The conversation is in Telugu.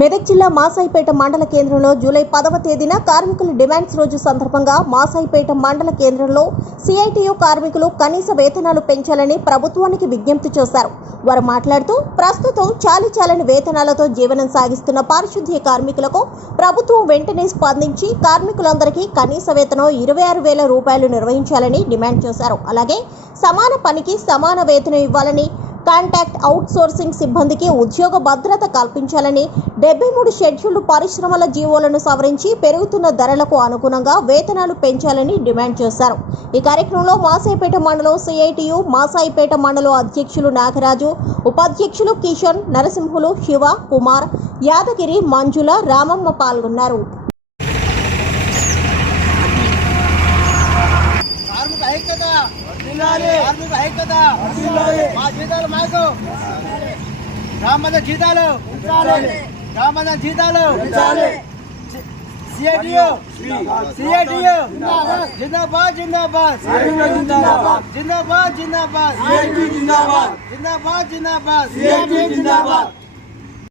మెదక్ జిల్లా మాసాయిపేట మండల కేంద్రంలో జూలై పదవ తేదీన కార్మికుల డిమాండ్స్ రోజు సందర్భంగా మాసాయిపేట మండల కేంద్రంలో సిఐటియు కార్మికులు కనీస వేతనాలు పెంచాలని ప్రభుత్వానికి విజ్ఞప్తి చేశారు. వారు మాట్లాడుతూ ప్రస్తుతం చాలి చాలని వేతనాలతో జీవనం సాగిస్తున్న పారిశుద్ధ్య కార్మికులకు ప్రభుత్వం వెంటనే స్పందించి కార్మికులందరికీ కనీస వేతనం ఇరవై ఆరు వేల రూపాయలు నిర్వహించాలని డిమాండ్ చేశారు. అలాగే సమాన పనికి సమాన వేతనం ఇవ్వాలని కాంటాక్ట్ అవుట్సోర్సింగ్ సిబ్బందికి ఉద్యోగ భద్రత కల్పించాలని డెబ్బై మూడు షెడ్యూల్డ్ పరిశ్రమల జీవోలను సవరించి పెరుగుతున్న ధరలకు అనుగుణంగా వేతనాలు పెంచాలని డిమాండ్ చేశారు. ఈ కార్యక్రమంలో మాసాయిపేట మండలం సిఐటియు మాసాయిపేట మండలం అధ్యక్షులు నాగరాజు ఉపాధ్యక్షులు కిషన్ నరసింహులు శివ కుమార్ యాదగిరి మంజుల రామమ్మ పాల్గొన్నారు కార్మిక ఐక్యత కార్మిక ఐక్యత. మా జీతాలు మాకు. గ్రామంలో జీతాలు. గ్రామంలో జీతాలు. సిఐటియు సిఐటియు జిందాబాద్. జిందాబాద్ జిందాబాద్. జిందాబాద్. జిందాబాద్ జిందాబాద్. జిందాబాద్.